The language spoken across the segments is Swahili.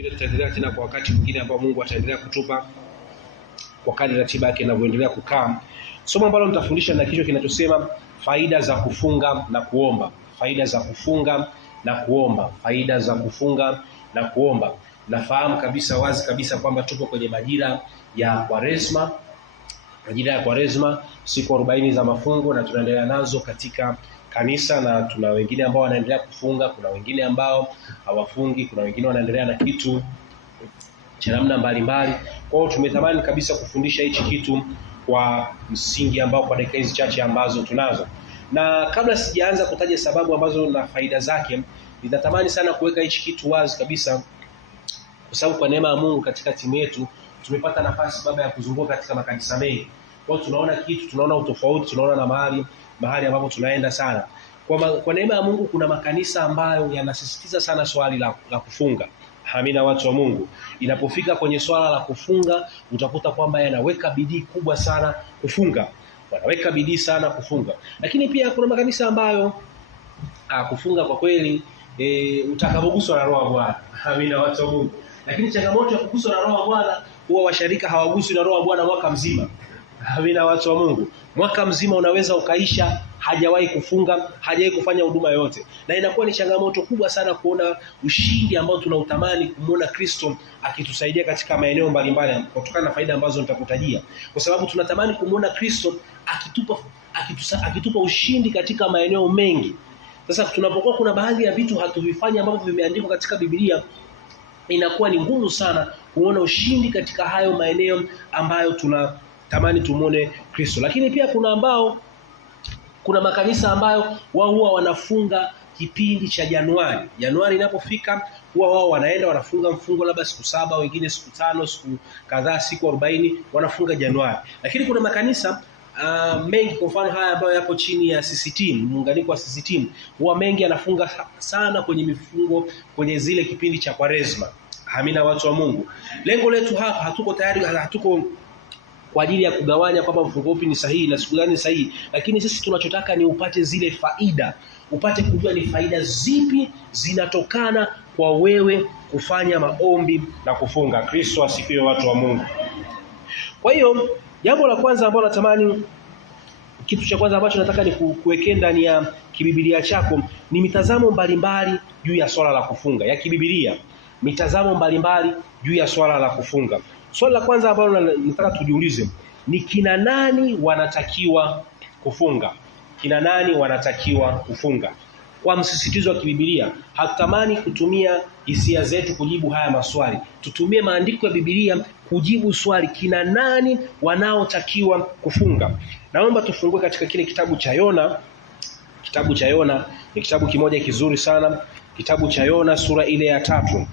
Vile tutaendelea tena kwa wakati mwingine ambao Mungu ataendelea kutupa kwa kadri ratiba yake inavyoendelea kukaa. Somo ambalo nitafundisha na kichwa kinachosema faida za kufunga na kuomba. Faida za kufunga na kuomba. Faida za kufunga na kuomba. Nafahamu kabisa wazi kabisa kwamba tupo kwenye majira ya Kwaresma. Majira ya Kwaresma, siku 40 za mafungo, na tunaendelea nazo katika kanisa, na tuna wengine ambao wanaendelea kufunga, kuna wengine ambao hawafungi, kuna wengine wanaendelea na kitu cha namna mbalimbali. Kwa hiyo tumetamani kabisa kufundisha hichi kitu kwa msingi ambao kwa dakika hizi chache ambazo tunazo. Na kabla sijaanza kutaja sababu ambazo na faida zake, ninatamani sana kuweka hichi kitu wazi kabisa, kwa sababu kwa neema ya Mungu katika timu yetu tumepata nafasi baba ya kuzunguka katika makanisa mengi. Kwa hiyo tunaona kitu, tunaona utofauti, tunaona na mahali ambapo tunaenda sana. Kwa neema ya Mungu kuna makanisa ambayo yanasisitiza sana swali la kufunga. Amina, watu wa Mungu. Inapofika kwenye swala la kufunga, utakuta kwamba yanaweka bidii kubwa sana kufunga. Wanaweka bidii sana kufunga. Lakini pia kuna makanisa ambayo kufunga kwa kweli utakapoguswa na roho ya Bwana. Amina, watu wa Mungu. Lakini changamoto ya kuguswa na roho ya Bwana, huwa washirika hawaguswi na roho ya Bwana mwaka mzima. Amina, watu wa Mungu. Mwaka mzima unaweza ukaisha hajawahi kufunga, hajawahi kufanya huduma yote. Na inakuwa ni changamoto kubwa sana kuona ushindi ambao tunautamani kumuona Kristo akitusaidia katika maeneo mbalimbali, kutokana na faida ambazo nitakutajia. Kwa sababu tunatamani kumuona Kristo akitupa ushindi katika maeneo mengi. Sasa tunapokuwa kuna baadhi ya vitu hatuvifanya ambavyo vimeandikwa katika Biblia, inakuwa ni ngumu sana kuona ushindi katika hayo maeneo ambayo tunatamani tumuone Kristo. Lakini pia kuna makanisa ambayo wao huwa wanafunga kipindi cha Januari. Januari inapofika huwa wao wanaenda wanafunga mfungo labda siku 7, wengine siku 5, siku kadhaa, siku 40 wanafunga Januari. Lakini kuna makanisa mengi, kwa mfano haya ambayo yapo chini ya CCT, muunganiko wa CCT, huwa mengi anafunga sana kwenye mifungo kwenye zile kipindi cha Kwaresma. Amina, watu wa Mungu. Lengo letu hapa, hatuko kwa ajili ya kugawanya kwamba mfungo upi ni sahihi na siku gani sahihi, lakini sisi tunachotaka ni upate zile faida, upate kujua ni faida zipi zinatokana kwa wewe kufanya maombi na kufunga. Kristo asifiwe, watu wa Mungu. Kwa hiyo jambo la kwanza ambalo natamani, kitu cha kwanza ambacho nataka ni kuwekea ndani ya kibiblia chako ni mitazamo mbalimbali juu ya swala la kufunga ya kibiblia. Mitazamo mbalimbali juu ya swala la kufunga. Swali la kwanza ambalo nataka tujiulize ni kina nani wanatakiwa kufunga? Kina nani wanatakiwa kufunga? Kwa msisitizo wa kibiblia, hatutamani kutumia hisia zetu kujibu haya maswali. Tutumie maandiko ya Biblia kujibu swali, kina nani wanaotakiwa kufunga? Naomba tufungue katika kile kitabu cha Yona. Kitabu cha Yona ni kitabu kimoja kizuri sana. Kitabu cha Yona sura ile ya 3.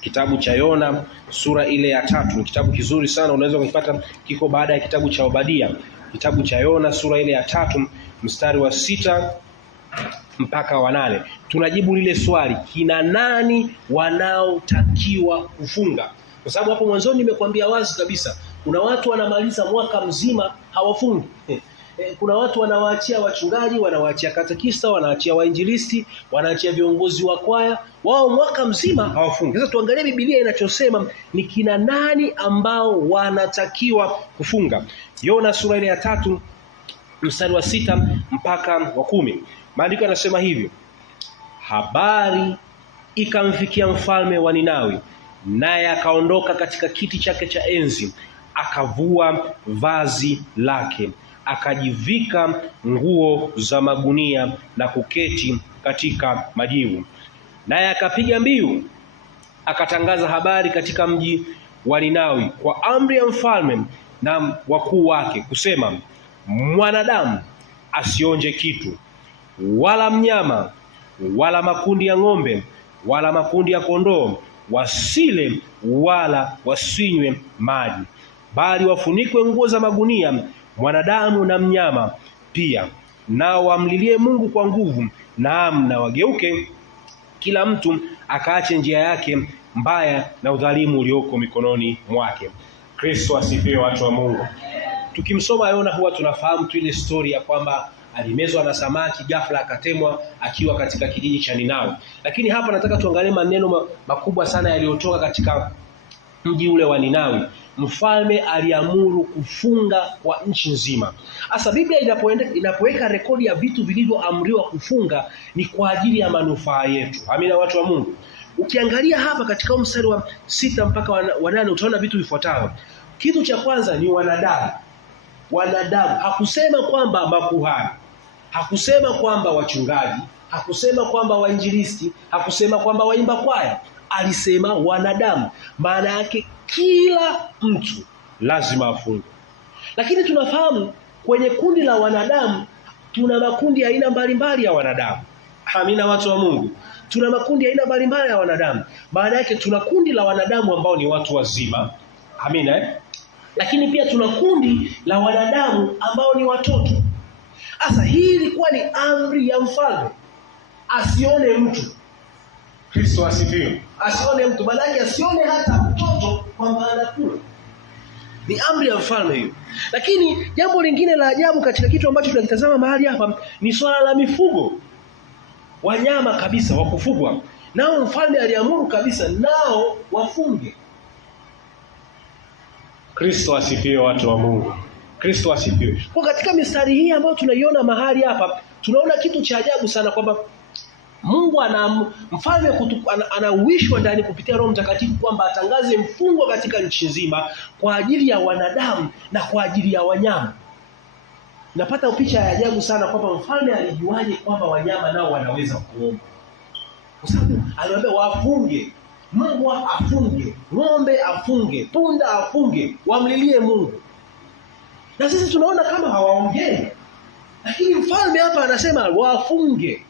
Kitabu cha Yona sura ile ya 3 ni kitabu kizuri sana, unaweza kukipata, kiko baada ya kitabu cha Obadia. Kitabu cha Yona sura ile ya 3 mstari wa 6 mpaka wa 8. Tunajibu lile swali, kina nani wanaotakiwa kufunga? Kwa sababu hapo mwanzoni nimekuambia wazi kabisa, kuna watu wanamaliza mwaka mzima hawafungi. Kuna watu wanawaachia wachungaji, wanawaachia katekista, wanaachia wainjilisti, wanaachia viongozi wa kwaya, wao mwaka mzima hawafungi. Sasa tuangalie Biblia inachosema ni kina nani ambao wanatakiwa kufunga. Yona sura ile ya 3 mstari wa 6 mpaka wa 10. Maandiko yanasema hivyo: habari ikamfikia mfalme wa Ninawi, naye akaondoka katika kiti chake cha enzi, akavua vazi lake, akajivika nguo za magunia na kuketi katika majivu. Naye akapiga mbiu, akatangaza habari katika mji wa Ninawi kwa amri ya mfalme na wakuu wake, kusema, mwanadamu asionje kitu, wala mnyama, wala makundi ya ng'ombe, wala makundi ya kondoo, wasile wala wasinywe maji, bali wafunikwe nguo za magunia, mwanadamu na mnyama pia, nao wamlilie Mungu kwa nguvu, naam, na wageuke kila mtu akaache njia yake mbaya na udhalimu ulioko mikononi mwake. Kristo asifiwe, watu wa Mungu. Tukimsoma Yona huwa tunafahamu tu ile story ya kwamba alimezwa na samaki, ghafla akatemwa akiwa katika kijiji cha Ninawi. Lakini hapa nataka tuangalie maneno makubwa sana yaliyotoka katika mji ule wa Ninawi. Mfalme aliamuru kufunga kwa nchi nzima. Sasa Biblia inapoweka rekodi ya vitu vilivyoamriwa kufunga ni kwa ajili ya manufaa yetu. Amina, watu wa Mungu. Ukiangalia hapa katika mstari wa 6 mpaka wa 8 utaona vitu vifuatavyo. Kitu cha kwanza ni wanadamu. Wanadamu. Hakusema kwamba makuhani, hakusema kwamba wachungaji, hakusema kwamba wainjilisti, hakusema kwamba waimba kwaya. Alisema wanadamu. Maana yake kila mtu lazima afunge. Lakini tunafahamu kwenye kundi la wanadamu tuna makundi ya aina mbalimbali ya wanadamu. Amina, watu wa Mungu. Tuna makundi ya aina mbalimbali ya wanadamu. Maana yake tuna kundi la wanadamu ambao ni watu wazima. Amina. Lakini pia tuna kundi la wanadamu ambao ni watoto. Sasa hii ilikuwa ni amri ya mfalme. Asione mtu. Kristo asifiwe. Asione mtu, maana yake asione hata mtoto kwamba anakula. Ni amri ya mfalme hiyo. Lakini jambo lingine la ajabu katika kitu ambacho tunakitazama mahali hapa ni swala la mifugo. Wanyama kabisa wa kufugwa. Nao mfalme aliamuru kabisa nao wafunge. Kristo asifiwe, watu wa Mungu. Kristo asifiwe. Kwa katika mistari hii ambayo tunaiona mahali hapa, tunaona kitu cha ajabu sana kwamba Mungu mfalme anauishwa ndani kupitia Roho Mtakatifu kwamba atangaze mfungo katika nchi nzima kwa ajili ya wanadamu na kwa ajili ya wanyama. Napata picha ya ajabu sana kwamba mfalme alijuaje kwamba wanyama nao wanaweza kuomba. Kwa sababu aliwaambia wafunge, mbwa afunge, ng'ombe afunge, punda afunge, wamlilie Mungu. Na sisi tunaona kama hawaongei. Lakini mfalme hapa anasema wafunge.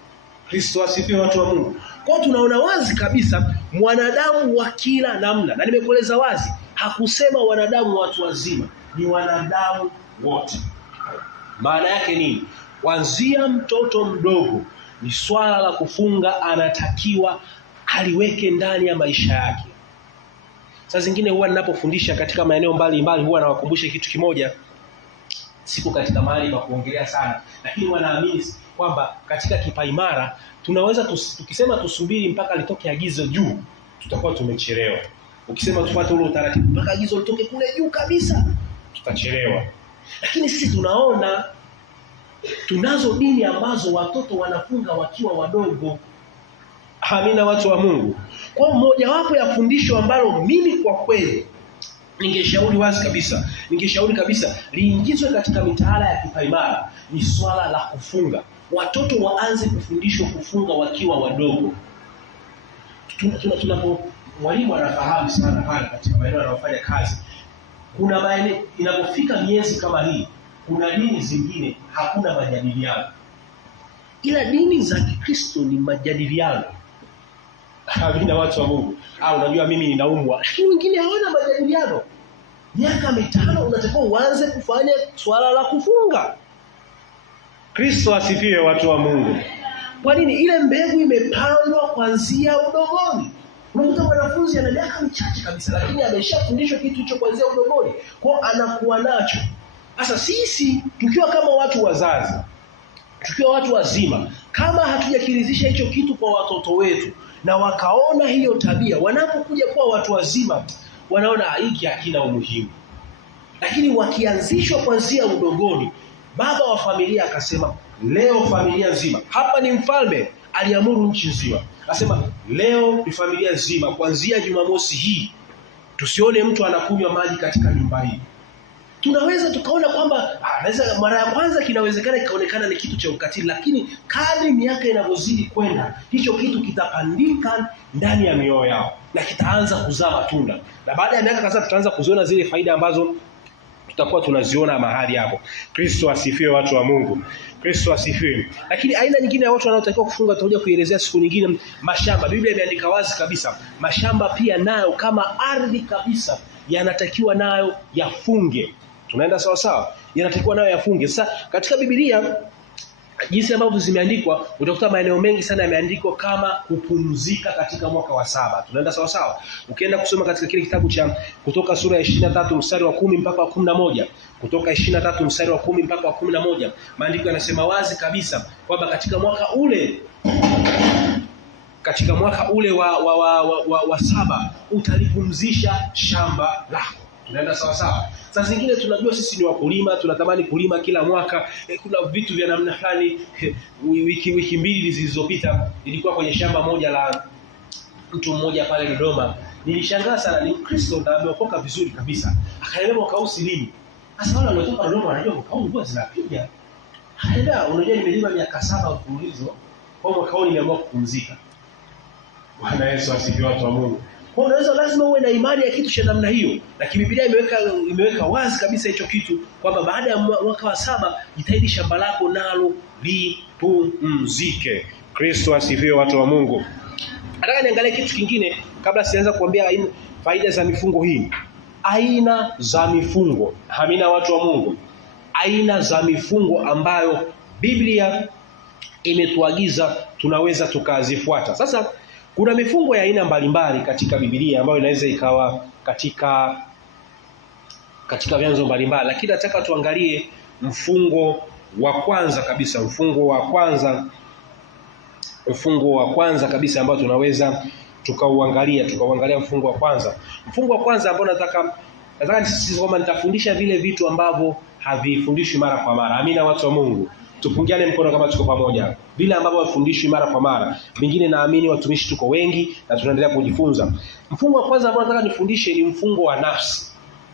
Kristo asifiwe, watu wa Mungu. Kwa tunaona wazi kabisa mwanadamu wa kila namna. Na nimekueleza wazi, hakusema wanadamu watu wazima, ni wanadamu wote. Maana yake nini? Kuanzia mtoto mdogo ni swala la kufunga anatakiwa aliweke ndani ya maisha yake. Saa zingine huwa ninapofundisha katika maeneo mbalimbali huwa nawakumbusha kitu kimoja. Siku katika mahali pa kuongelea sana, lakini wanaamini kwamba katika kipaimara tunaweza tukisema tusubiri mpaka litoke agizo juu, tutakuwa tumechelewa. Ukisema tufuate ule utaratibu mpaka agizo litoke kule juu kabisa, tutachelewa. Lakini sisi tunaona tunazo dini ambazo watoto wanafunga wakiwa wadogo. Amina, watu wa Mungu. Kwa mmoja wapo ya fundisho ambalo mimi kwa kweli ningeshauri kabisa liingizwe katika mitaala ya kipaimara ni swala la kufunga. Watoto waanze kufundishwa kufunga wakiwa wadogo. Tunapo mwalimu anafahamu sana pale katika maeneo anayofanya kazi. Kuna maeneo inapofika miezi kama hii, kuna dini zingine hakuna majadiliano. Ila dini za Kikristo ni majadiliano. Amina, watu wa Mungu. Unajua mimi ninaumwa, lakini wengine hawana majadiliano. Miaka 5 unatakiwa uanze kufanya swala la kufunga. Kristo asifiwe, watu wa Mungu. Kwa nini? Ile mbegu imepandwa kuanzia udogoni. Unakuta mwanafunzi ana miaka michache kabisa, lakini ameshafundishwa kitu hicho kuanzia udogoni. Kwa anakuwa nacho. Sasa sisi tukiwa kama watu wazazi, tukiwa watu wazima, kama hatujakiridhisha hicho kitu kwa watoto wetu na wakaona hiyo tabia, wanapokuja kuwa watu wazima wanaona hiki hakina umuhimu. Lakini wakianzishwa kuanzia udogoni, baba wa familia akasema leo familia nzima, hapa ni mfalme aliamuru nchi nzima, akasema leo ni familia nzima kuanzia Jumamosi hii tusione mtu anakunywa maji katika nyumba hii. Tunaweza tukaona kwamba mara ya kwanza kinawezekana ikaonekana ni kitu cha ukatili, lakini kadri miaka inavyozidi kwenda, hicho kitu kitapandika ndani ya mioyo yao na kitaanza kuzaa matunda. Na baada ya miaka kadhaa tutaanza kuziona zile faida ambazo tutakuwa tunaziona mahali hapo. Kristo asifiwe, watu wa Mungu. Kristo asifiwe. Lakini aina nyingine ya watu wanaotakiwa kufunga tutakuja kuielezea siku nyingine. Mashamba, Biblia imeandika wazi kabisa, mashamba pia nayo kama ardhi kabisa yanatakiwa nayo yafunge. Tunaenda sawa sawa? Yanatakiwa nayo yafunge. Sasa katika Biblia jinsi ambavyo zimeandikwa, utakuta maeneo mengi sana yameandikwa kama kupumzika katika mwaka wa 7. Tunaenda sawa sawa. Ukienda kusoma katika kile kitabu cha Kutoka sura ya 23 mstari wa 10 mpaka wa 11, Kutoka 23 mstari wa 10 mpaka wa 11, maandiko yanasema wazi kabisa kwamba katika mwaka ule wa 7 utalipumzisha shamba lako. Tunaenda sawa sawa. Saa zingine tunajua sisi ni wakulima, tunatamani kulima kila mwaka. Kuna vitu vya namna fulani. Wiki mbili zilizopita nilikuwa kwenye shamba moja la mtu mmoja pale Dodoma. Nilishangaa sana, ni Mkristo na ameokoka vizuri kabisa. Akaniambia mwaka huu silimi. Sasa wale waliotoka Dodoma wanajua mwaka huu mvua zinapiga. Haenda, unajua nimelima miaka 7 mfululizo, kwa mwaka huu nimeamua kupumzika. Bwana Yesu asifiwe, watu wa Mungu. Kwa unaweza lazima uwe na imani ya kitu cha namna hiyo. Na Biblia imeweka wazi kabisa hicho kitu kwamba baada ya mwaka wa 7 jitahidi shamba lako nalo lipumzike. Kristo asifiwe, watu wa Mungu. Nataka niangalie kitu kingine kabla sianza kuambia faida za mifungo hii. Aina za mifungo. Amina, watu wa Mungu. Aina za mifungo ambayo Biblia imetuagiza tunaweza tukazifuata. Sasa kuna mifungo ya aina mbalimbali katika Biblia ambayo inaweza ikawa katika vyanzo mbalimbali, lakini nataka tuangalie mfungo wa kwanza kabisa, mfungo wa kwanza kabisa ambao tunaweza tukauangalia mfungo wa kwanza. Mfungo wa kwanza ambao nataka nisisitize kwamba nitafundisha vile vitu ambavyo havifundishwi mara kwa mara. Amina, watu wa Mungu. Tupungiane mkono kama tuko pamoja. Vile ambavyo wafundishwi mara kwa mara. Vingine naamini watumishi tuko wengi na tunaendelea kujifunza. Mfungo wa kwanza ambao nataka nifundishe ni mfungo wa nafsi.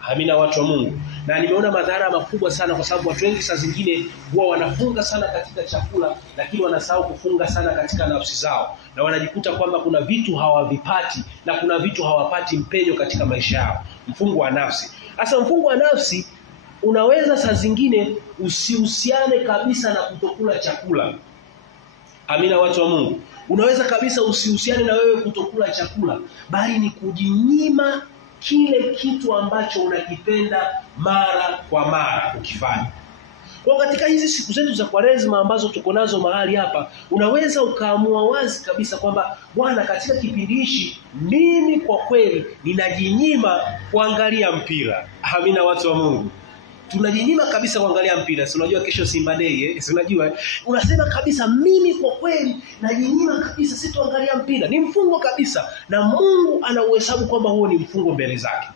Amina, watu wa Mungu. Na nimeona madhara makubwa sana kwa sababu watu wengi saa zingine huwa wanafunga sana katika chakula, lakini wanasahau kufunga sana katika nafsi zao. Na wanajikuta kwamba kuna vitu hawavipati na kuna vitu hawapati mpenyo katika maisha yao. Mfungo wa nafsi. Sasa mfungo wa nafsi unaweza saa zingine usihusiane kabisa na kutokula chakula. Amina, watu wa Mungu. Unaweza kabisa usihusiane na wewe kutokula chakula, bali ni kujinyima kile kitu ambacho unakipenda mara kwa mara ukifanya. Kwa katika hizi siku zetu za Kwaresma ambazo tuko nazo mahali hapa, unaweza ukaamua wazi kabisa kwamba Bwana, katika kipindi hichi mimi kwa kweli ninajinyima kuangalia mpira. Amina, watu wa Mungu. Tunajinyima kabisa kuangalia mpira. Si unajua kesho Simba Day, si unajua? Unasema kabisa mimi kwa kweli najinyima kabisa sitoangalia mpira. Ni mfungo kabisa na Mungu anauhesabu kwamba huo ni mfungo mbele zake.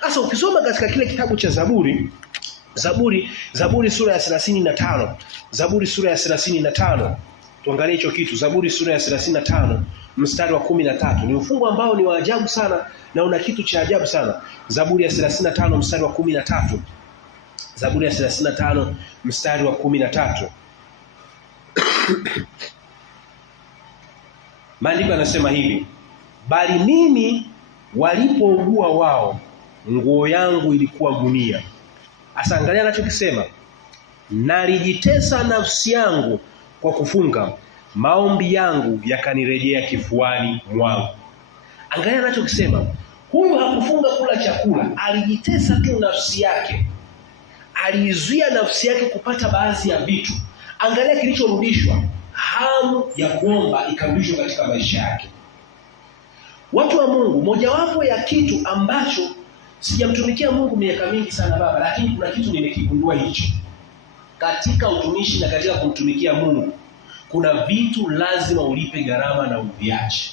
Sasa ukisoma katika kile kitabu cha Zaburi sura ya 35. Zaburi sura ya 35. Tuangalie hicho kitu. Zaburi sura ya 35 mstari wa 13. Ni mfungo ambao ni wa ajabu sana na una kitu cha ajabu sana. Zaburi ya 35 mstari wa 13. Zaburi ya 35 mstari wa 13. Maandiko yanasema hivi: bali mimi walipougua wao, nguo yangu ilikuwa gunia. Asa angalia anachokisema. Nalijitesa nafsi yangu kwa kufunga, maombi yangu yakanirejea kifuani mwangu. Angalia anachokisema. Huyu hakufunga kula chakula, alijitesa tu nafsi yake. Alizuia nafsi yake kupata baadhi ya vitu. Angalia kilichorudishwa, hamu ya kuomba ikarudishwa katika maisha yake. Watu wa Mungu, mojawapo ya kitu ambacho sijamtumikia Mungu miaka mingi sana baba, lakini kuna kitu nimekigundua hicho. Katika utumishi na katika kumtumikia Mungu, kuna vitu lazima ulipe gharama na uviache.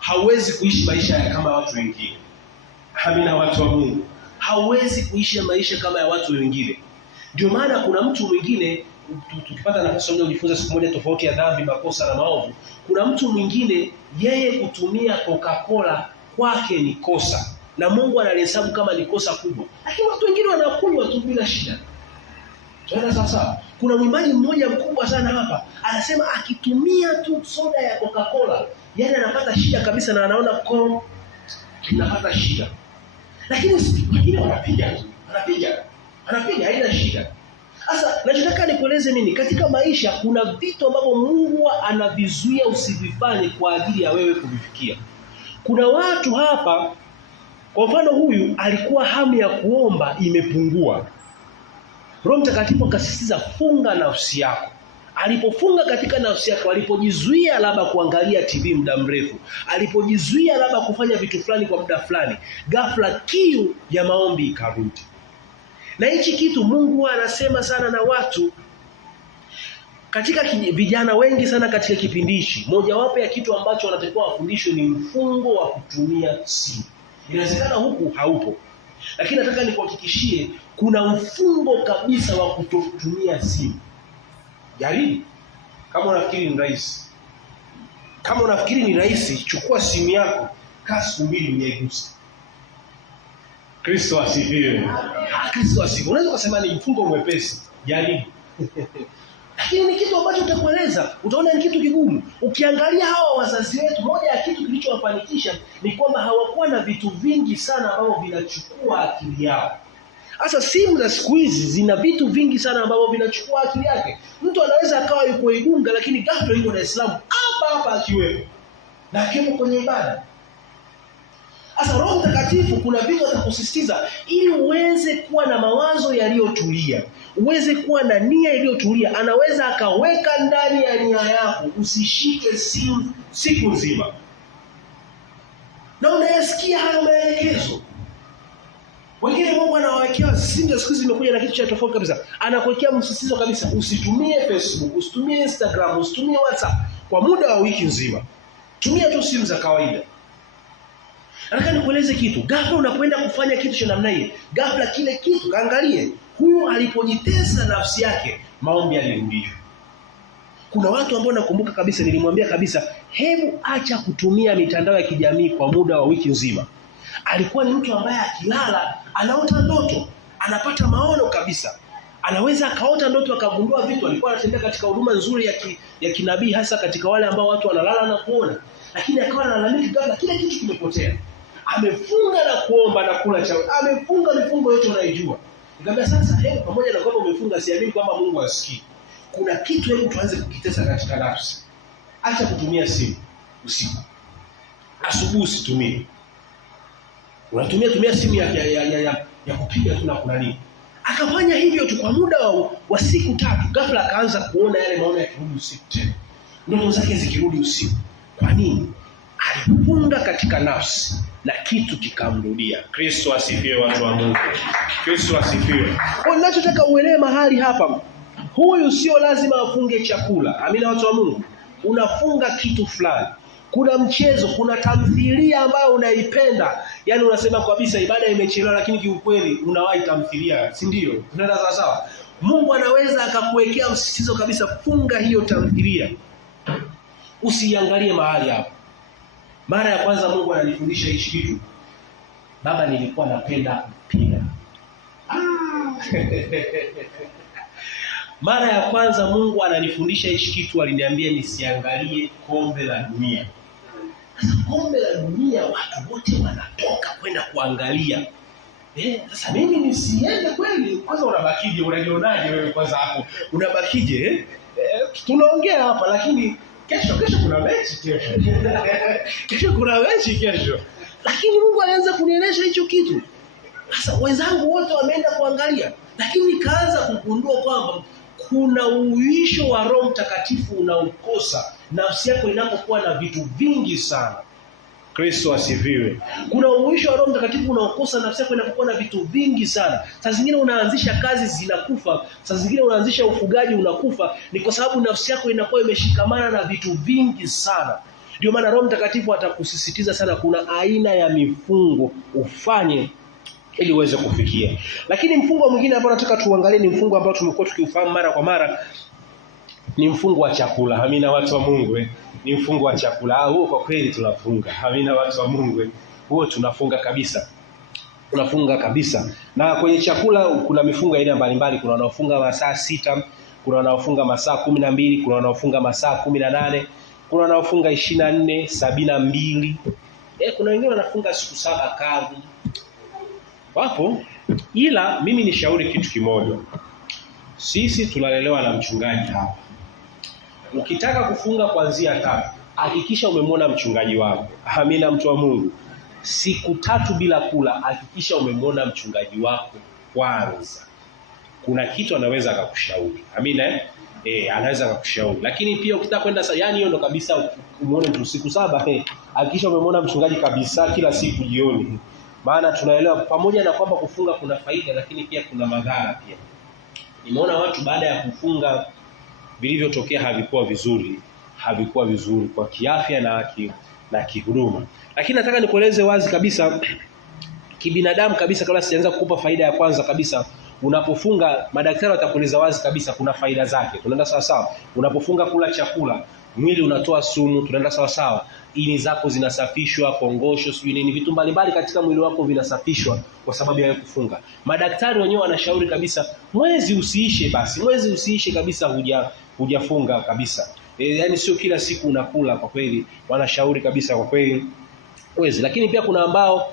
Hauwezi kuishi maisha kama watu wengine. Amina, watu wa Mungu. Hauwezi kuishi maisha kama ya watu wengine. Ndio maana kuna mtu mwingine, tukipata nafasi ya kujifunza siku moja tofauti ya dhambi, makosa na maovu, kuna mtu mwingine yeye kutumia Coca-Cola kwake ni kosa. Na Mungu analihesabu kama ni kosa kubwa. Lakini watu wengine wanakunywa tu bila shida. Tunaona sasa. Kuna mwimbaji mmoja mkubwa sana hapa, anasema akitumia tu soda ya Coca-Cola, yani anapata shida kabisa na anaona inapata shida. Lakini wengine wanapiga tu. Anapiga haina shida. Sasa nachotaka nikueleze nini? Katika maisha kuna vitu ambavyo Mungu anavizuia usivifanye kwa ajili ya wewe kuvifikia. Kuna watu hapa, kwa mfano huyu alikuwa hamu ya kuomba imepungua. Roho Mtakatifu akasisitiza funga nafsi yako. Alipofunga katika nafsi yako, alipojizuia labda kuangalia TV muda mrefu, alipojizuia labda kufanya vitu fulani kwa muda fulani, ghafla kiu ya maombi ikarudi. Na hichi kitu Mungu anasema sana na watu katika vijana wengi sana katika kipindi hichi. Mojawapo ya kitu ambacho wanatakiwa wafundishwe ni mfungo wa kutumia simu. Inawezekana huku haupo, lakini nataka nikuhakikishie kuna mfungo kabisa wa kutotumia simu. Jaribu. Kama unafikiri ni rahisi. Kama unafikiri ni rahisi, chukua simu yako, kaa siku 2 unaigusa. Kristo asifiwe. Kristo asifiwe. Unaweza kusema ni mfungo mwepesi. Jaribu. Lakini ni kitu ambacho utakueleza, utaona ni kitu kigumu. Ukiangalia hawa wazazi wetu, moja ya kitu kilichowafanikisha ni kwamba hawakuwa na vitu vingi sana ambavyo vinachukua akili yao. Sasa simu za siku hizi zina vitu vingi sana ambavyo vinachukua akili yake. Mtu anaweza akawa yuko Igunga lakini ghafla yuko Dar es Salaam hapa akiwepo. Na akiwepo kwenye ibada. Sasa Roho Mtakatifu kuna vitu atakusisitiza ili uweze kuwa na mawazo yaliyotulia, uweze kuwa na nia iliyotulia. Anaweza akaweka ndani ya nia yako usishike simu siku nzima. Na unayasikia hayo maelekezo. Wengine Mungu anawawekea simu siku hizi zimekuja na kitu cha tofauti kabisa. Anakuwekea msisitizo kabisa, usitumie Facebook, usitumie Instagram, usitumie WhatsApp kwa muda wa wiki nzima. Tumia tu simu za kawaida. Nataka nikueleze kitu. Ghafla unapoenda kufanya kitu cha namna hii, ghafla kile kitu kaangalie, huyu alipojitesa nafsi yake, maombi yalirudishwa. Kuna watu ambao nakumbuka kabisa nilimwambia kabisa, hebu acha kutumia mitandao ya kijamii kwa muda wa wiki nzima. Alikuwa ni mtu ambaye akilala anaota ndoto, anapata maono kabisa. Anaweza akaota ndoto akagundua vitu. Alikuwa anatembea katika huduma nzuri ya kinabii, hasa katika wale ambao watu wanalala na kuona. Lakini akawa analalamika ghafla kile kitu kimepotea. Amefunga na kuomba na kula chakula. Amefunga mifungo yote unaijua. Nikamwambia sasa, hebu pamoja na kwamba umefunga, siamini kwamba Mungu asikii. Kuna kitu hebu tuanze kukitesa katika nafsi. Acha kutumia simu usiku. Asubuhi usitumie. Unatumia simu ya kupiga tu na kuna nini. Akafanya hivyo tu kwa muda wa siku 3. Ghafla akaanza kuona yale maono yakirudi usiku tena. Ndoto zake zikirudi usiku. Kwa nini? Alifunga katika nafsi na kitu kikamrudia. Kristo asifiwe, watu wa Mungu. Kristo asifiwe. Kwa ninachotaka uelewe mahali hapa, huyu sio lazima afunge chakula. Amina, watu wa Mungu. Unafunga kitu fulani. Kuna mchezo, kuna tamthilia ambayo unaipenda. Yaani unasema kabisa ibada imechelewa lakini kiukweli unawahi tamthilia, si ndio? Tunaenda sawa sawa. Mungu anaweza akakuwekea msisitizo kabisa, funga hiyo tamthilia. Usiangalie mahali hapo. Mara ya kwanza Mungu ananifundisha hichi kitu, baba, nilikuwa napenda mpira. Mara ya kwanza Mungu ananifundisha hichi kitu, aliniambia nisiangalie kombe la dunia. Sasa kombe la dunia watu wote wanatoka kwenda kuangalia. Sasa mimi nisiende kweli? Kwanza unabakije? Unajionaje wewe kwanza hapo? Unabakije? Tunaongea hapa lakini kesho kuna mechi kesho kuna mechi kesho. Lakini Mungu alianza kunieleza hicho kitu. Sasa wenzangu wote wameenda kuangalia, lakini nikaanza kugundua kwamba kuna uisho wa Roho Mtakatifu unaokosa nafsi yako inapokuwa na vitu vingi sana. Kristo asifiwe. Kuna uisho wa Roho Mtakatifu unaokosa nafsi yako inapokuwa na vitu vingi sana. Saa zingine unaanzisha kazi zinakufa, saa zingine unaanzisha ufugaji unakufa, ni kwa sababu nafsi yako inakuwa imeshikamana na vitu vingi sana. Ndio maana Roho Mtakatifu atakusisitiza sana, kuna aina ya mifungo ufanye ili uweze kufikia. Lakini mfungo mwingine ambao nataka tuangalie ni mfungo ambao tumekuwa tukiufahamu mara kwa mara, ni mfungo wa chakula. Amina, watu wa Mungu. Ni mfungo wa chakula. Huo kwa kweli tunafunga. Amina, watu wa Mungu. Huo tunafunga kabisa. Tunafunga kabisa. Na kwenye chakula kuna mifungo aina mbalimbali. Kuna wanaofunga masaa 6, kuna wanaofunga masaa 12, kuna wanaofunga masaa 18, kuna wanaofunga 24, 72. Kuna wengine wanafunga siku 7 kavu. Wapo, ila mimi nishauri kitu kimoja. Sisi tunalelewa na mchungaji hapa. Ukitaka kufunga kuanzia 3, hakikisha umemwona mchungaji wako. Amina, mtu wa Mungu. Siku 3 bila kula, hakikisha umemwona mchungaji wako kwanza. kuna kitu anaweza akakushauri. Amina. Anaweza akakushauri. Lakini pia ukitaka kwenda yani hiyo ndo kabisa umuone mtu siku 7 hakikisha umemwona mchungaji kabisa kila siku jioni. Maana tunaelewa pamoja na kwamba kufunga kuna faida lakini pia kuna madhara pia. Nimeona watu baada ya kufunga vilivyotokea havikuwa vizuri kwa kiafya na kihuduma. Lakini nataka nikueleze wazi kabisa kibinadamu kabisa, kabla sijaanza kukupa faida ya kwanza kabisa. Unapofunga madaktari watakueleza wazi kabisa kuna faida zake. Tunaenda sawa sawa. Unapofunga kula chakula, mwili unatoa sumu, tunaenda sawa sawa. Ini zako zinasafishwa, kongosho, sijui nini, vitu mbalimbali katika mwili wako vinasafishwa kwa sababu ya kufunga. Madaktari wenyewe wanashauri kabisa mwezi usiishe kabisa hujafunga kabisa. Yani sio kila siku unakula, kwa kweli wanashauri kabisa kwa kweli mwezi. Lakini pia kuna ambao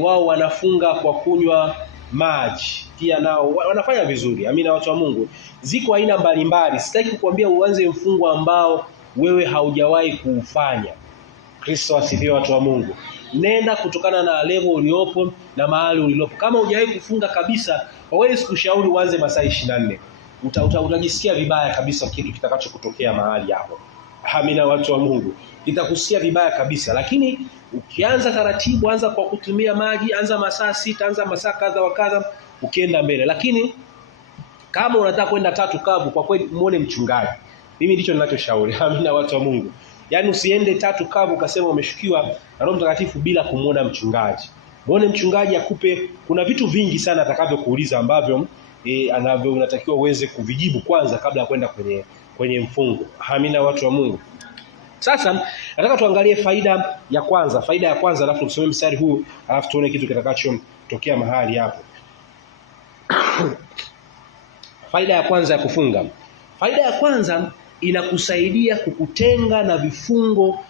wao wanafunga kwa kunywa maji, pia nao wanafanya vizuri. Amina, watu wa Mungu. Ziko aina mbalimbali. Sitaki kukuambia uanze mfungo ambao wewe haujawahi kuufanya. Kristo asifiwe, watu wa Mungu. Nenda kutokana na level uliopo na mahali ulilopo. Kama hujawahi kufunga kabisa, kwa kweli sikushauri uanze masaa 24. Utajisikia vibaya kabisa kitu kitakachokutokea mahali hapo. Amina, watu wa Mungu. Itakusikia vibaya kabisa. Lakini ukianza taratibu, anza kwa kutumia maji, anza masaa 6, anza masaa kadha wa kadha, ukienda mbele. Lakini kama unataka kwenda 3 kavu, kwa kweli muone mchungaji. Mimi ndicho ninachoshauri. Amina, watu wa Mungu. Yaani usiende 3 kavu ukasema umeshukiwa na Roho Mtakatifu bila kumuona mchungaji. Muone mchungaji akupe, kuna vitu vingi sana atakavyokuuliza ambavyo unatakiwa uweze kuvijibu kwanza kabla ya kwenda kwenye mfungo. Amina, watu wa Mungu. Sasa nataka tuangalie faida ya kwanza alafu tusome mstari huu alafu tuone kitu kitakachotokea mahali hapo. Faida ya kwanza ya kufunga. Faida ya kwanza, inakusaidia kukutenga na vifungo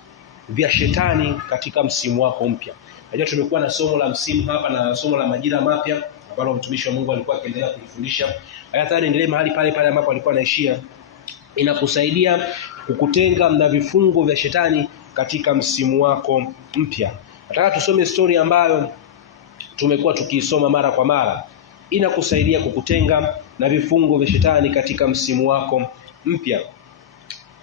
vya shetani katika msimu wako mpya. Najua tumekuwa na somo la msimu hapa na somo la majira mapya ambalo mtumishi wa Mungu alikuwa akiendelea kufundisha. Hata niendelee mahali pale ambapo alikuwa anaishia. Inakusaidia kukutenga na vifungo vya shetani katika msimu wako mpya. Nataka tusome story ambayo tumekuwa tukisoma mara kwa mara. Inakusaidia kukutenga na vifungo vya shetani katika msimu wako mpya.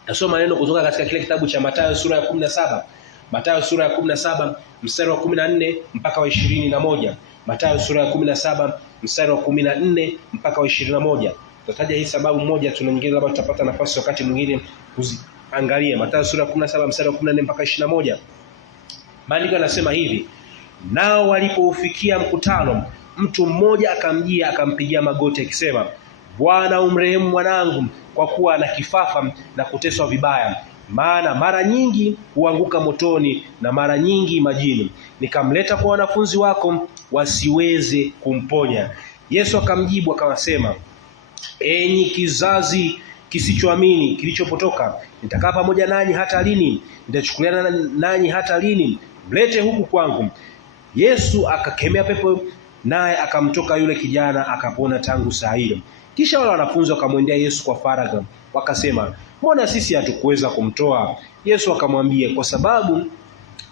Nasoma neno kutoka katika kile kitabu cha Mathayo sura ya 17. Mathayo sura ya 17 mstari wa 14 mpaka wa 21. Mathayo sura ya 17 mstari wa 14 mpaka wa 21. Tutataja hii sababu moja, tuna nyingine labda tutapata nafasi wakati mwingine kuziangalia. Mathayo sura ya 17 mstari wa 14 mpaka 21. Maandiko yanasema hivi: nao walipoufikia mkutano, mtu mmoja akamjia akampigia magoti akisema, Bwana umrehemu mwanangu, kwa kuwa ana kifafa na kuteswa vibaya, maana mara nyingi huanguka motoni na mara nyingi majini. Nikamleta kwa wanafunzi wako wasiweze kumponya. Yesu akamjibu akawasema, enyi kizazi kisichoamini kilichopotoka, nitakaa pamoja nanyi hata lini? Nitachukuliana nanyi hata lini? Mlete huku kwangu. Yesu akakemea pepo, naye akamtoka yule kijana, akapona tangu saa hiyo. Kisha wale wanafunzi wakamwendea Yesu kwa faragha, wakasema, mbona sisi hatukuweza kumtoa? Yesu akamwambia, kwa sababu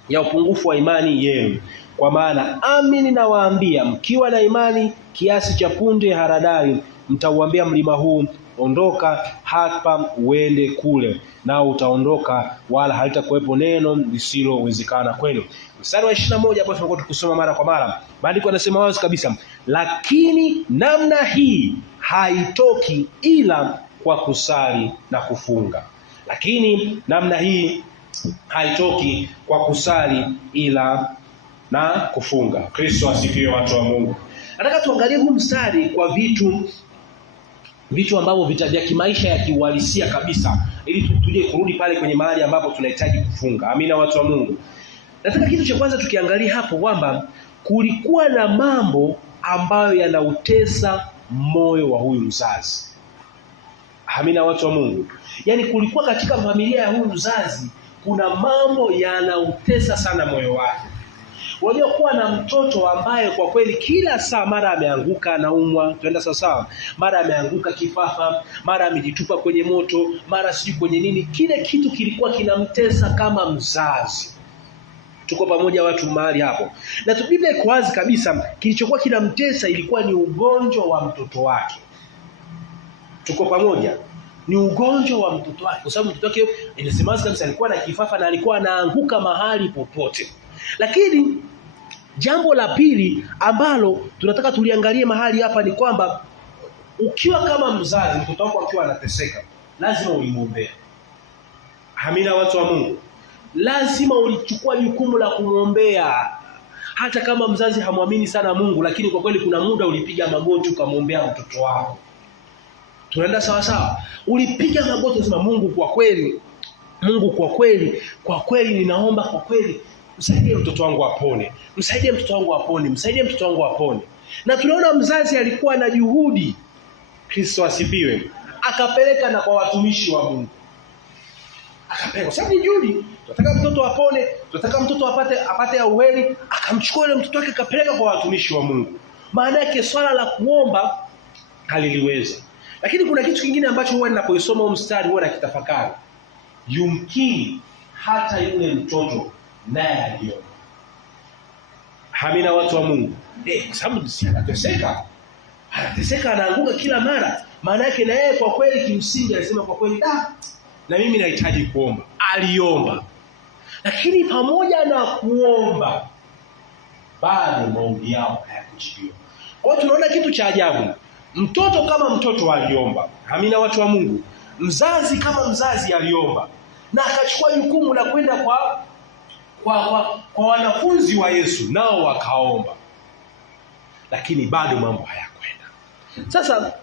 ya upungufu wa imani yenu. Kwa maana amini nawaambia, mkiwa na imani kiasi cha punde haradali, mtauambia mlima huu, ondoka hapa uende kule, nao utaondoka, wala halitakuwepo neno lisilowezekana kwenu. Mstari wa 21 hapo tunakuwa tukisoma mara kwa mara. Maandiko yanasema wazi kabisa, lakini namna hii haitoki ila kwa kusali na kufunga. Lakini namna hii haitoki kwa kusali ila na kufunga. Kristo asifiwe, watu wa Mungu. Nataka tuangalie huu mstari kwa vitu ambavyo vya kimaisha ya kiuhalisia kabisa, ili tuje kurudi pale kwenye mahali ambapo tunahitaji kufunga. Amina, watu wa Mungu. Nataka kitu cha kwanza tukiangalia hapo kwamba kulikuwa na mambo ambayo yanautesa moyo wa huyu mzazi. Amina, watu wa Mungu. Yaani kulikuwa katika familia ya huyu mzazi kuna mambo yanautesa sana moyo wake. Unajua kuwa na mtoto ambaye kwa kweli kila saa mara ameanguka anaumwa, tuenda sawa, mara ameanguka kifafa, mara amejitupa kwenye moto, mara sijui kwenye nini, kile kitu kilikuwa kinamtesa kama mzazi. Tuko pamoja watu mahali hapo. Na Biblia iko wazi kabisa, kilichokuwa kinamtesa ilikuwa ni ugonjwa wa mtoto wake. Tuko pamoja? Ni ugonjwa wa mtoto wake, kwa sababu mtoto wake inasema kabisa alikuwa na kifafa na alikuwa anaanguka mahali popote. Lakini jambo la pili ambalo tunataka tuliangalie mahali hapa ni kwamba ukiwa kama mzazi, mtoto wako akiwa anateseka, lazima ulimwombea. Amina, watu wa Mungu. Lazima ulichukua jukumu la kumwombea. Hata kama mzazi hamwamini sana Mungu, lakini kwa kweli kuna muda ulipiga magoti ukamwombea mtoto wako. Tunaenda sawa sawa? Ulipiga magoti unasema, Mungu kwa kweli ninaomba kwa kweli msaidie mtoto wangu apone. Msaidie mtoto wangu apone. Msaidie mtoto wangu apone. Na tunaona mzazi alikuwa na juhudi. Kristo asifiwe. Akapeleka na kwa watumishi wa Mungu. Akapeleka. Sababu ni juhudi. Tunataka mtoto apone, tunataka mtoto apate auheri. Akamchukua yule mtoto wake akapeleka kwa watumishi wa Mungu. Maana yake swala la kuomba haliliweza. Lakini kuna kitu kingine ambacho huwa ninapoisoma huu mstari huwa nakitafakari. Yumkini hata yule mtoto naye aliomba. Amina, watu wa Mungu. Kwa sababu si anateseka. Anateseka, anaanguka kila mara. Maana yake na yeye kwa kweli kimsingi alisema kwa kweli na mimi nahitaji kuomba. Aliomba. Lakini pamoja na kuomba bado maombi yao hayakujibiwa. Kwa hiyo tunaona kitu cha ajabu. Mtoto kama mtoto aliomba. Amina, watu wa Mungu. Mzazi kama mzazi aliomba. Na akachukua jukumu la kwenda kwa wanafunzi wa Yesu, nao wakaomba. Lakini bado mambo hayakwenda. Sasa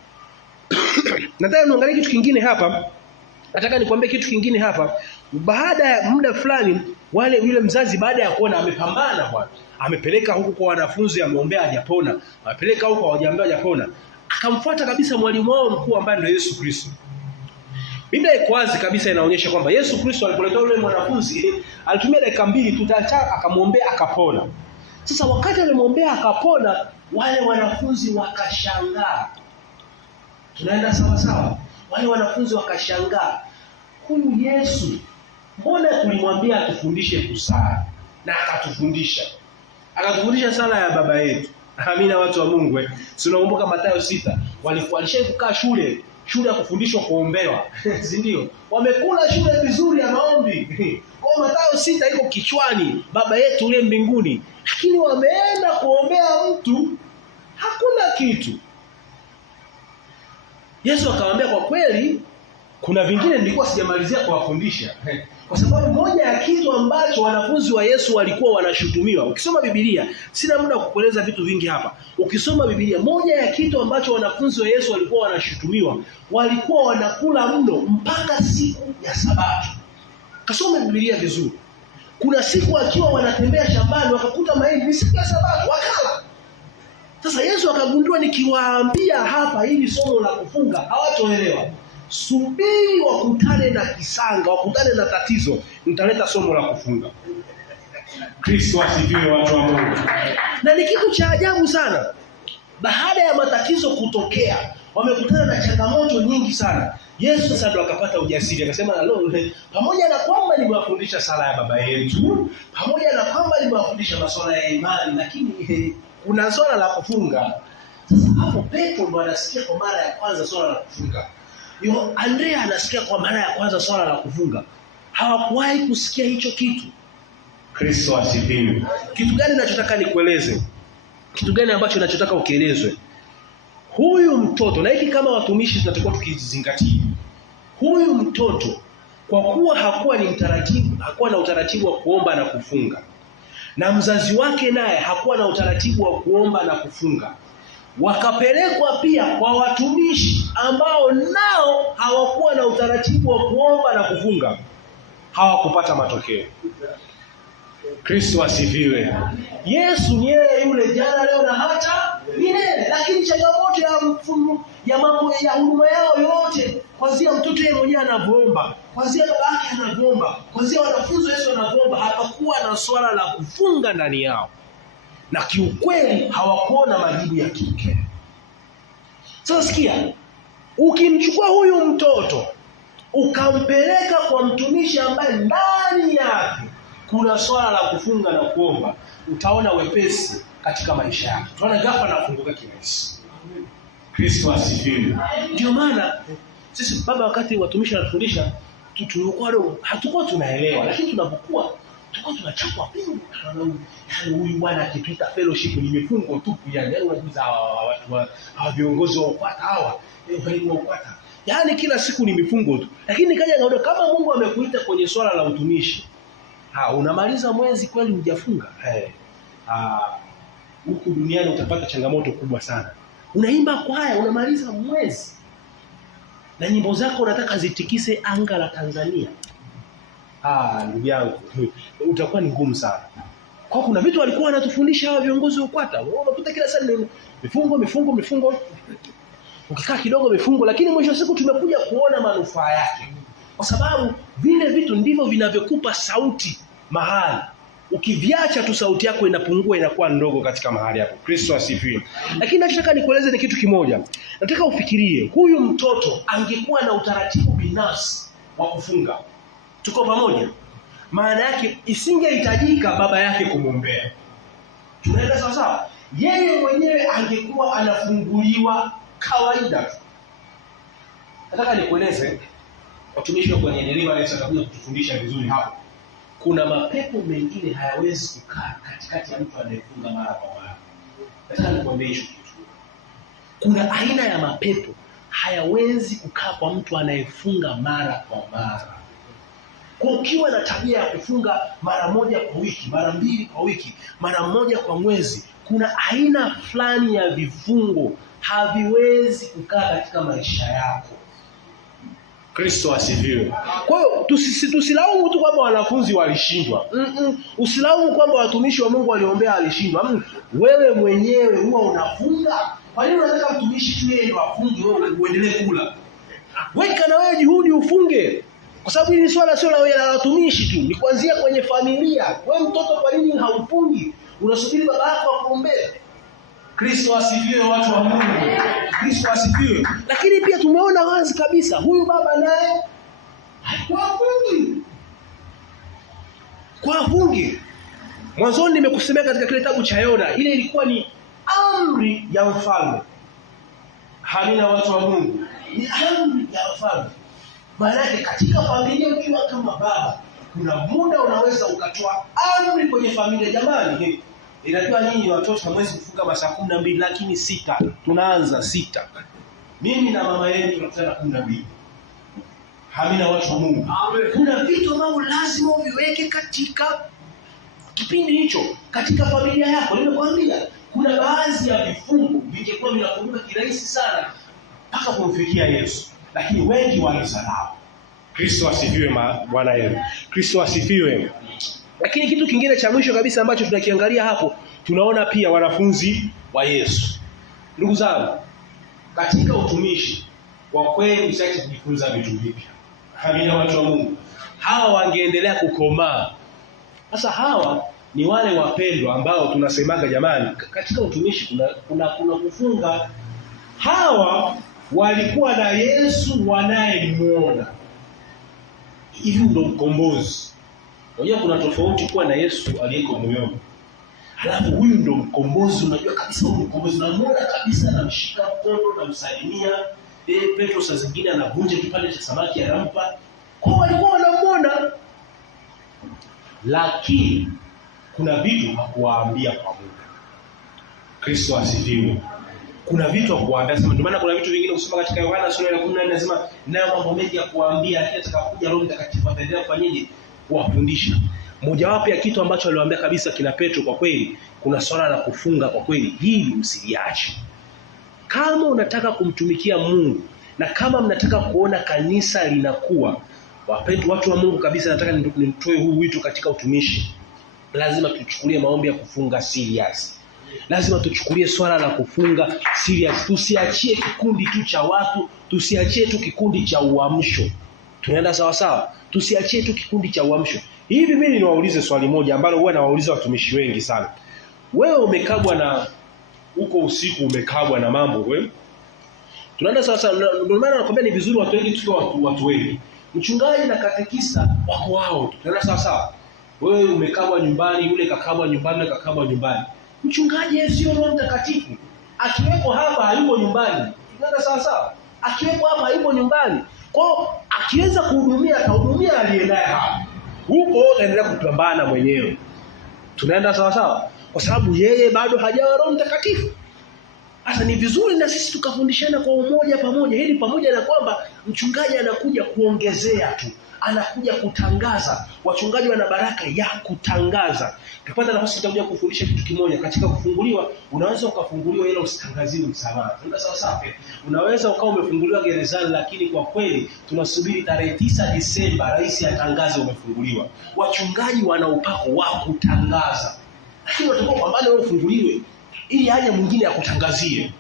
nataka niangalie kitu kingine hapa. Nataka nikwambie kitu kingine hapa. Baada ya muda fulani, yule mzazi baada ya kuona amepambana bwana, amepeleka huku kwa wanafunzi, ameombea hajapona, amepeleka huko hawajaombea hajapona, akamfuata kabisa mwalimu wao mkuu ambaye ndio Yesu Kristo. Biblia iko wazi kabisa, inaonyesha kwamba Yesu Kristo alipoleta yule mwanafunzi alitumia dakika 2 tu akamwombea akapona. Sasa wakati alimwombea akapona, wale wanafunzi wakashangaa. Tunaenda sawa sawa? Wale wanafunzi wakashangaa. Huyu Yesu, mbona tulimwambia atufundishe kusali na akatufundisha? Akatufundisha sala ya Baba yetu. Amina, watu wa Mungu. Tunakumbuka Mathayo 6, walishawahi kukaa shule ya kufundishwa kuombewa. Si ndio? Wamekula shule vizuri ya maombi. Kwa Mathayo 6 iko kichwani, Baba yetu ule mbinguni. Lakini wameenda kuombea mtu, hakuna kitu. Yesu akamwambia kwa kweli kuna vingine nilikuwa sijamalizia kuwafundisha. Kwa sababu moja ya kitu ambacho wanafunzi wa Yesu walikuwa wanashutumiwa. Ukisoma Biblia, sina muda kukueleza vitu vingi hapa. Ukisoma Biblia, moja ya kitu ambacho wanafunzi wa Yesu walikuwa wanashutumiwa, walikuwa wanakula mno mpaka siku ya Sabato. Kasome Biblia vizuri. Kuna siku akiwa wanatembea shambani wakakuta mahindi, ni siku ya Sabato, wakala. Sasa Yesu akagundua nikiwaambia hapa hili somo la kufunga hawatoelewa. Subiri wakutane na kisanga, wakutane na tatizo, nitaleta somo la kufunga. Kristo asifiwe, watu wa Mungu. Na ni kitu cha ajabu sana. Baada ya matatizo kutokea, wamekutana na changamoto nyingi sana. Yesu sasa ndo akapata ujasiri, akasema pamoja na kwamba nimewafundisha sala ya Baba yetu, pamoja na kwamba nimewafundisha masuala ya imani, lakini kuna swala la kufunga. Sasa hapo Petro ndo anasikia kwa mara ya kwanza swala la kufunga. Andrea anasikia kwa mara ya kwanza swala la kufunga. Hawakuwahi kusikia hicho kitu. Kristo asifiwe. Kitu gani ninachotaka nikueleze? Kitu gani ambacho ninachotaka ukielezwe? Huyu mtoto, na hiki kama watumishi tunatakiwa tukizingatia. Huyu mtoto kwa kuwa hakuwa na utaratibu wa kuomba na kufunga. Na mzazi wake naye hakuwa na utaratibu wa kuomba na kufunga. Wakapelekwa pia kwa watumishi ambao nao hawakuwa na utaratibu wa kuomba na kufunga. Hawakupata matokeo. Kristo asifiwe. Yesu ni yeye yule jana, leo na hata milele. Lakini changamoto ya mambo ya huduma yao yote, kuanzia mtoto yeye mwenyewe anavyoomba, kuanzia babake anavyoomba, kuanzia wanafunzi Yesu anavyoomba, hapakuwa na swala la kufunga ndani yao. Na kiukweli hawakuona majibu ya kike. Sasa sikia, ukimchukua huyu mtoto ukampeleka kwa mtumishi ambaye ndani yake kuna swala la kufunga na kuomba, utaona wepesi katika maisha yake. Tunaona ghafla anafunguka kirahisi. Kristo asifiwe. Ndio maana sisi baba, wakati watumishi wanatufundisha, tulikuwa hatukuwa tunaelewa, lakini tunapokuwa tulikuwa tunachapwa pingu. Yaani huyu bwana akipita fellowship ni mifungo tu, yaani unakuza watu viongozi wa UKWATA hawa, walimu wa UKWATA. Yaani kila siku ni mifungo tu. Lakini nikaja ngaona kama Mungu amekuita kwenye swala la utumishi, unamaliza mwezi kweli hujafunga, huku duniani utapata changamoto kubwa sana. Unaimba kwaya, unamaliza mwezi na nyimbo zako unataka zitikise anga la Tanzania. Ndugu yangu, utakuwa ni ngumu sana. Kwa kuna vitu walikuwa wanatufundisha hawa viongozi wa UKWATA. Unakuta kila saa mifungo. Ukikaa kidogo mifungo, lakini mwisho siku tumekuja kuona manufaa yake. Kwa sababu vile vitu ndivyo vinavyokupa sauti mahali. Ukiviacha tu sauti yako inapungua, inakuwa ndogo katika mahali hapo. Kristo asifiwe. Lakini nataka nikueleze ni kitu kimoja. Nataka ufikirie, huyu mtoto angekuwa na utaratibu binafsi wa kufunga. Tuko pamoja? Maana yake isingehitajika baba yake kumwombea. Tunaenda sawa sawa? Yeye mwenyewe angekuwa anafunguliwa kawaida tu. Nataka nikueleze, watumishi wa kwenye deliverance watakuja kutufundisha vizuri hapo. Kuna mapepo mengine hayawezi kukaa katikati ya mtu anayefunga mara kwa mara. Nataka nikwambie hicho kitu. Kuna aina ya mapepo hayawezi kukaa kwa mtu anayefunga mara kwa mara. Kwa ukiwa na tabia ya kufunga mara moja kwa wiki, mara mbili kwa wiki, mara moja kwa mwezi, kuna aina fulani ya vifungo haviwezi kukaa katika maisha yako. Kristo asifiwe. Kwa hiyo tusilaumu tu kwamba wanafunzi walishindwa. Usilaumu kwamba watumishi wa Mungu waliombea walishindwa. Wewe mwenyewe huwa unafunga. Kwa nini unataka mtumishi tu yeye ndo afunge, wewe uendelee kula? Weka na wewe juhudi ufunge. Kwa sababu hili swala sio la watumishi tu, ni kuanzia kwenye familia. Wewe mtoto, kwa nini haufungi? Unasubiri baba yako akuombee? Kristo asifiwe, watu wa Mungu. Kristo asifiwe. Lakini pia tumeona wazi kabisa huyu baba naye kwa fungi. Mwanzoni nimekusemea katika kile kitabu cha Yona, ile ilikuwa ni amri ya mfalme. Hamina, watu wa Mungu. Ni amri ya mfalme. Maana yake katika familia ukiwa kama baba, kuna muda unaweza ukatoa amri kwenye familia. Jamani, inajua nyinyi watoto hamwezi kufunga masaa 12, lakini 6. Tunaanza 6. Mimi na mama yenu tunakutana 12. Hamina, watu wa Mungu. Kuna vitu ambavyo lazima uviweke katika kipindi hicho katika familia yako. Nimekwambia kuna baadhi ya vifungo vingekuwa vinafunguka kirahisi sana mpaka kumfikia Yesu, lakini wengi walisahau. Kristo asifiwe, Bwana Yesu. Kristo asifiwe. Lakini kitu kingine cha mwisho kabisa ambacho tunakiangalia hapo, tunaona pia wanafunzi wa Yesu. Ndugu zangu, katika utumishi kwa kweli usiache kujifunza vitu vipya. Hamina, watu wa Mungu. Hawa wangeendelea kukomaa. Sasa hawa ni wale wapendwa ambao tunasemaga, jamani, katika utumishi kuna kufunga. Hawa walikuwa na Yesu wanayemuona. Hivi ndo mkombozi. Unajua kuna tofauti kuwa na Yesu aliyeko moyoni, halafu huyu ndo mkombozi. Unajua kabisa huyu mkombozi, unamuona kabisa, anamshika mkono na msalimia. Petro saa zingine anavunja kipande cha samaki anampa. Kwa walikuwa wanamuona, lakini kuna vitu hakuwaambia kwa muda. Kristo asifiwe. Kuna vitu hakuwaambia. Ndio maana kuna vitu vingine kusoma katika Yohana sura ya 14 inasema nayo mambo mengi ya kuwaambia, lakini atakapokuja Roho Mtakatifu ataendelea kufanyaje? Kuwafundisha. Mojawapo ya kitu ambacho aliwaambia kabisa kina Petro, kwa kweli kuna swala la kufunga. Kwa kweli hili msiliache. Kama unataka kumtumikia Mungu na kama mnataka kuona kanisa linakuwa, watu wa Mungu kabisa, nataka nimtoe huu wito katika utumishi. Lazima tuchukulie maombi ya kufunga serious. Lazima tuchukulie swala la kufunga serious. Tusiachie kikundi tu cha watu, tusiachie tu kikundi cha uamsho. Tunaenda sawa sawa? Tusiachie tu kikundi cha uamsho. Hivi mimi niwaulize swali moja ambalo huwa nawauliza watumishi wengi sana. Wewe umekabwa na huko usiku, umekabwa na mambo wewe? Tunaenda sawa sawa. Ndio maana nakwambia ni vizuri watu wengi tukiwa watu wengi. Mchungaji na katekista wako wao. Tunaenda sawa sawa. Wewe umekabwa nyumbani, yule kakabwa nyumbani, na kakabwa nyumbani. Mchungaji sio Roho Mtakatifu. Akiwepo hapa hayuko nyumbani. Tunaenda sawa sawa. Akiwepo hapa yupo nyumbani. Kwa akiweza kuhudumia atahudumia aliyenaye hapa. Huko utaendelea kupambana mwenyewe. Tunaenda sawa sawa. Kwa sababu yeye bado hajawa Roho Mtakatifu. Sasa ni vizuri na sisi tukafundishana kwa umoja pamoja. Hili pamoja na kwamba mchungaji anakuja kuongezea tu. Anakuja kutangaza. Wachungaji wana baraka ya kutangaza. Tupata nafasi tutakuja kufundisha kitu kimoja. Katika kufunguliwa, unaweza ukafunguliwa ila usitangaziwe msamaha. Tunaenda sawa sawa. Unaweza ukawa umefunguliwa gerezani lakini kwa kweli tunasubiri tarehe 9 Disemba rais atangaze umefunguliwa. Wachungaji wana upako wa kutangaza. Lakini watakuwa pambane wewe ufunguliwe ili haja mwingine akutangazie.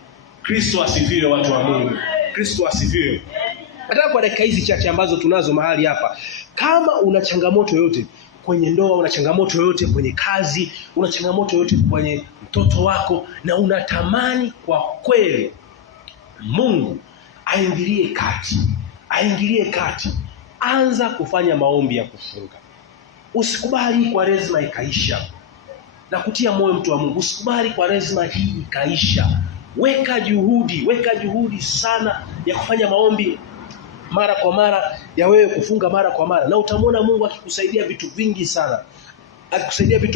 Kristo asifiwe watu wa Mungu. Kristo asifiwe. Nataka kwa dakika hizi chache ambazo tunazo mahali hapa, kama una changamoto yoyote kwenye ndoa, una changamoto yoyote kwenye kazi, una changamoto yoyote kwenye mtoto wako na unatamani kwa kweli Mungu aingilie kati, anza kufanya maombi ya kufunga. Usikubali kwa rezima ikaisha. Na kutia moyo mtu wa Mungu, usikubali kwa rezima hii ikaisha. Weka juhudi sana ya kufanya maombi mara kwa mara, ya wewe kufunga mara kwa mara, na utamwona Mungu akikusaidia vitu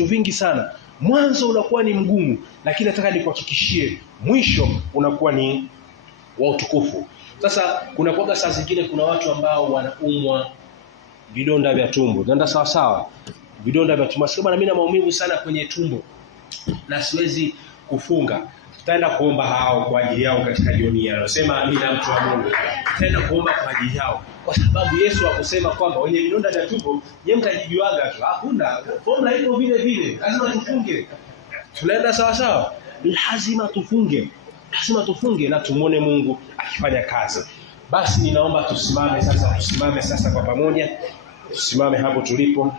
vingi sana. Mwanzo unakuwa ni mgumu, lakini nataka nikuhakikishie mwisho unakuwa ni wa utukufu. Sasa kuna kwa saa zingine kuna watu ambao wanaumwa vidonda vya tumbo. Nenda sawa sawa. Vidonda vya tumbo. Sasa mimi na maumivu sana kwenye tumbo na siwezi kufunga. Tutaenda kuomba hao kwa ajili yao katika jioni ya leo. Sema amina mtu wa Mungu. Tutaenda kuomba kwa ajili yao. Kwa sababu Yesu akusema kwamba wenye vidonda vya tumbo, yeye mtajibiwaga tu. Hakuna. Formula iko vile vile. Lazima tufunge. Tunaenda sawa sawa. Lazima tufunge na tumuone Mungu akifanya kazi. Basi ninaomba tusimame sasa kwa pamoja. Tusimame hapo tulipo.